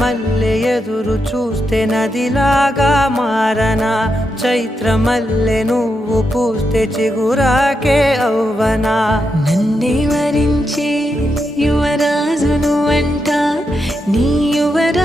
మల్లె ఎదురు చూస్తే నదిలాగా మారనా, చైత్రమల్లె నువ్వు పూస్తే చిగురాకే అవ్వనా. నన్నే వరించే యువరాజును అంట నీ యువరా